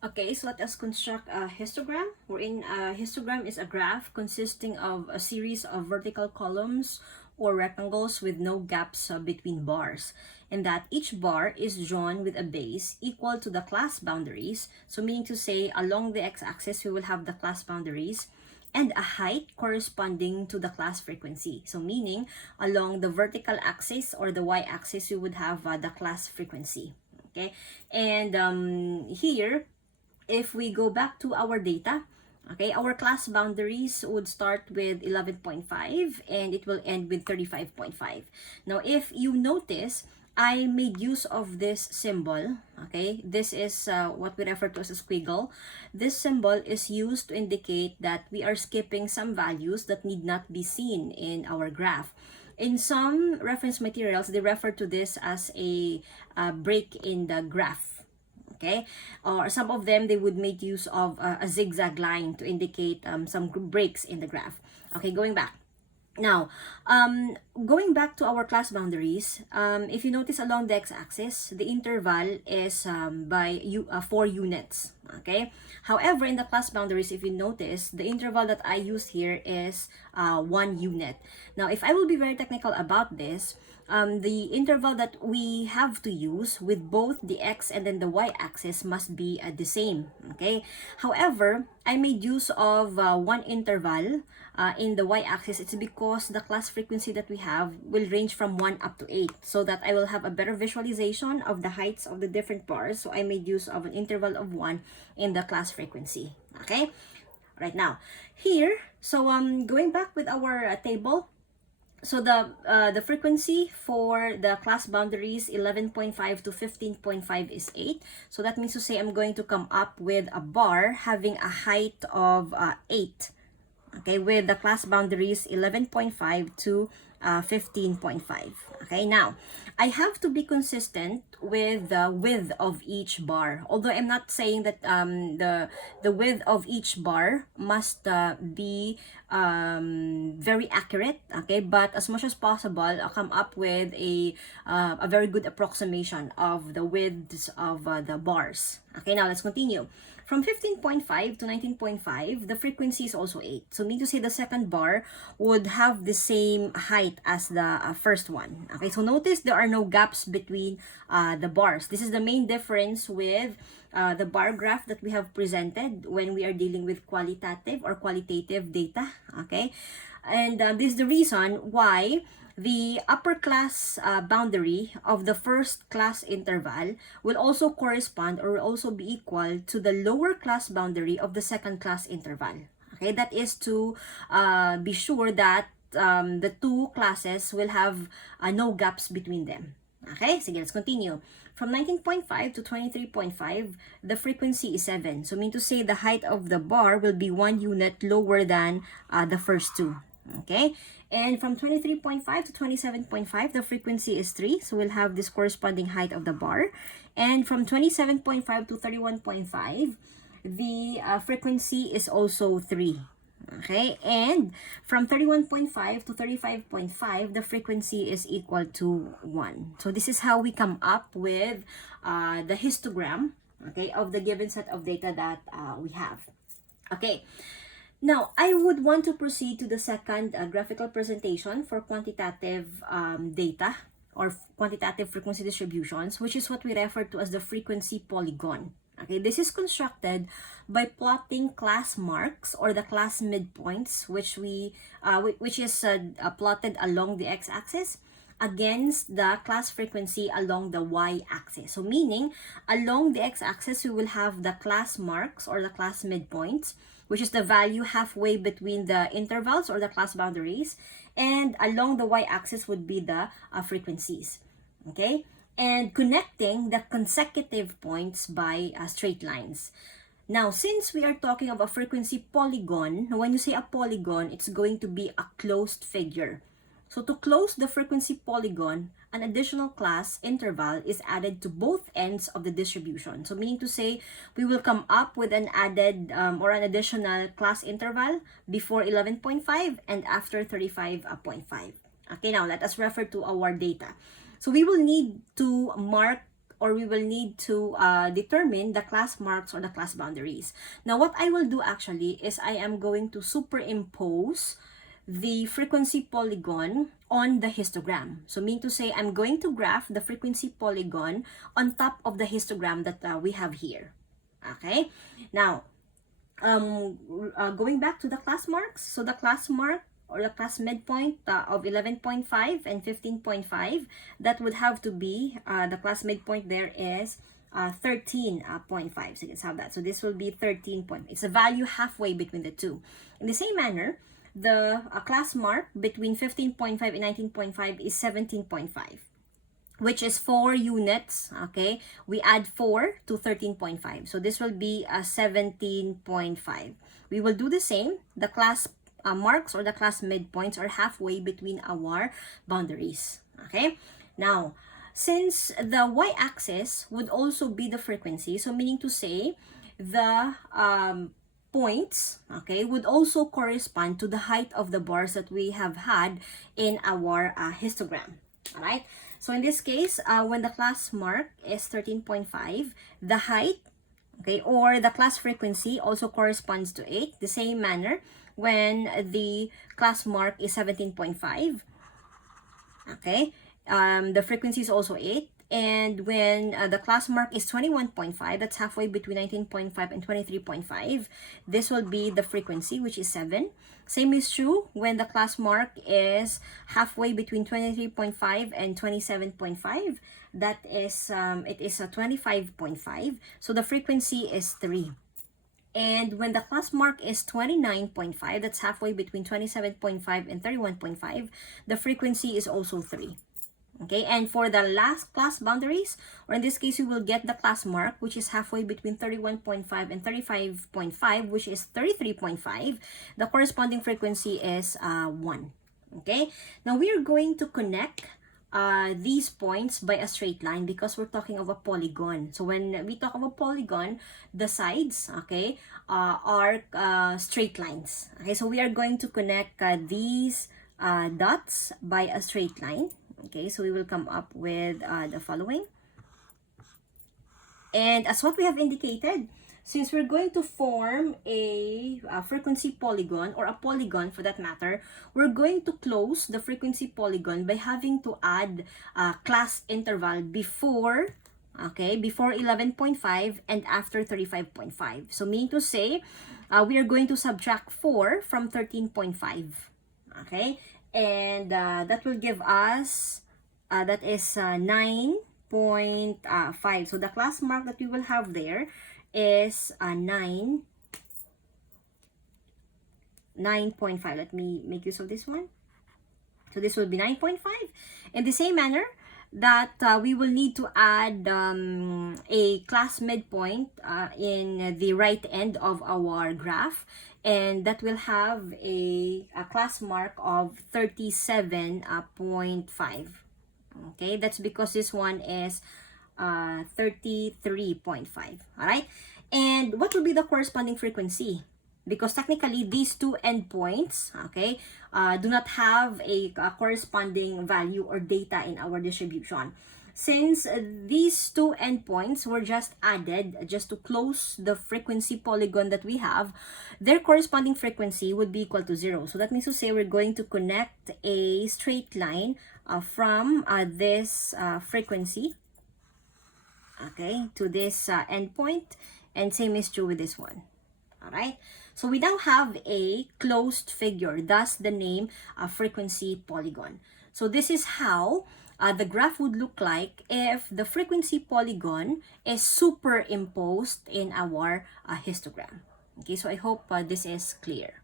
Okay, so let us construct a histogram, wherein a histogram is a graph consisting of a series of vertical columns or rectangles with no gaps between bars, and that each bar is drawn with a base equal to the class boundaries. So meaning to say, along the x-axis, we will have the class boundaries and a height corresponding to the class frequency. So meaning, along the vertical axis or the y-axis, we would have the class frequency. Okay, and here, if we go back to our data, okay, our class boundaries would start with 11.5 and it will end with 35.5. Now, if you notice, I made use of this symbol. Okay, this is what we refer to as a squiggle. This symbol is used to indicate that we are skipping some values that need not be seen in our graph. In some reference materials, they refer to this as a break in the graph. Okay, or some of them, they would make use of a zigzag line to indicate some breaks in the graph. Okay, going back. Now, going back to our class boundaries, if you notice along the x-axis, the interval is by 4 units. Okay. However, in the class boundaries, if you notice, the interval that I use here is 1 unit. Now, if I will be very technical about this, the interval that we have to use with both the x and then the y-axis must be the same. Okay. However, I made use of one interval in the y-axis. It's because the class frequency that we have will range from 1 up to 8, so that I will have a better visualization of the heights of the different bars. So I made use of an interval of 1 in the class frequency. Okay, right now here, so going back with our table. So the frequency for the class boundaries 11.5 to 15.5 is 8. So that means to say I'm going to come up with a bar having a height of 8. Okay, with the class boundaries 11.5 to 15.5. Okay, now I have to be consistent with the width of each bar. Although I'm not saying that the width of each bar must be very accurate. Okay, but as much as possible, I'll come up with a very good approximation of the widths of the bars. Okay, now let's continue. From 15.5 to 19.5, the frequency is also 8. So mean to say the second bar would have the same height as the first one. Okay, so notice there are no gaps between the bars. This is the main difference with the bar graph that we have presented when we are dealing with qualitative or qualitative data. Okay, and this is the reason why the upper class boundary of the first class interval will also correspond or will also be equal to the lower class boundary of the second class interval. Okay, that is to be sure that the two classes will have no gaps between them. Okay, sige, let's continue. From 19.5 to 23.5, the frequency is 7. So mean to say the height of the bar will be 1 unit lower than the first two. Okay, and from 23.5 to 27.5, the frequency is 3. So we'll have this corresponding height of the bar. And from 27.5 to 31.5, the frequency is also 3. Okay, and from 31.5 to 35.5, the frequency is equal to 1. So this is how we come up with the histogram, okay, of the given set of data that we have. Okay. Now, I would want to proceed to the second graphical presentation for quantitative data or quantitative frequency distributions, which is what we refer to as the frequency polygon. Okay, this is constructed by plotting class marks or the class midpoints, which is plotted along the x-axis against the class frequency along the y-axis. So meaning, along the x-axis, we will have the class marks or the class midpoints, which is the value halfway between the intervals or the class boundaries, and along the y-axis would be the frequencies. Okay, and connecting the consecutive points by straight lines. Now, since we are talking of a frequency polygon, when you say a polygon, it's going to be a closed figure. So to close the frequency polygon, an additional class interval is added to both ends of the distribution. So meaning to say, we will come up with an added or an additional class interval before 11.5 and after 35.5. Okay, now let us refer to our data. So we will need to mark or we will need to determine the class marks or the class boundaries. Now, what I will do actually is I am going to superimpose the frequency polygon on the histogram. So mean to say, I'm going to graph the frequency polygon on top of the histogram that we have here. Okay, now going back to the class marks. So the class mark or the class midpoint of 11.5 and 15.5, that would have to be the class midpoint there is 13.5. So let's have that. So this will be 13 point. It's a value halfway between the two. In the same manner, the class mark between 15.5 and 19.5 is 17.5, which is 4 units. Okay, we add 4 to 13.5, so this will be a 17.5. We will do the same. The class marks or the class midpoints are halfway between our boundaries. Okay, now since the y-axis would also be the frequency, so meaning to say the points, okay, would also correspond to the height of the bars that we have had in our histogram. All right, so in this case, when the class mark is 13.5, the height, okay, or the class frequency also corresponds to 8. The same manner when the class mark is 17.5, okay, the frequency is also 8. And when the class mark is 21.5, that's halfway between 19.5 and 23.5, this will be the frequency, which is 7. Same is true when the class mark is halfway between 23.5 and 27.5. That is, it is a 25.5. So the frequency is 3. And when the class mark is 29.5, that's halfway between 27.5 and 31.5, the frequency is also 3. Okay, and for the last class boundaries, or in this case, we will get the class mark, which is halfway between 31.5 and 35.5, which is 33.5. The corresponding frequency is 1. Okay, now we are going to connect these points by a straight line because we're talking of a polygon. So when we talk of a polygon, the sides, okay, are straight lines. Okay, so we are going to connect these dots by a straight line. Okay, so we will come up with the following. And as what we have indicated, since we're going to form a frequency polygon, or a polygon for that matter, we're going to close the frequency polygon by having to add class interval before, okay, before 11.5 and after 35.5. So meaning to say, we are going to subtract 4 from 13.5. Okay, and that will give us that is 9.5. So the class mark that we will have there is 9.5. Let me make use of this one. So this will be 9.5. In the same manner that we will need to add a class midpoint in the right end of our graph, and that will have a class mark of 37.5. Okay, that's because this one is 33.5. All right, and what will be the corresponding frequency? Because technically these two endpoints, okay, do not have a corresponding value or data in our distribution. Since these two endpoints were just added just to close the frequency polygon that we have, their corresponding frequency would be equal to 0. So that means to say we're going to connect a straight line from this frequency, okay, to this endpoint, and same is true with this one. All right, so we now have a closed figure, thus the name frequency polygon. So this is how the graph would look like if the frequency polygon is superimposed in our histogram. Okay, so I hope this is clear.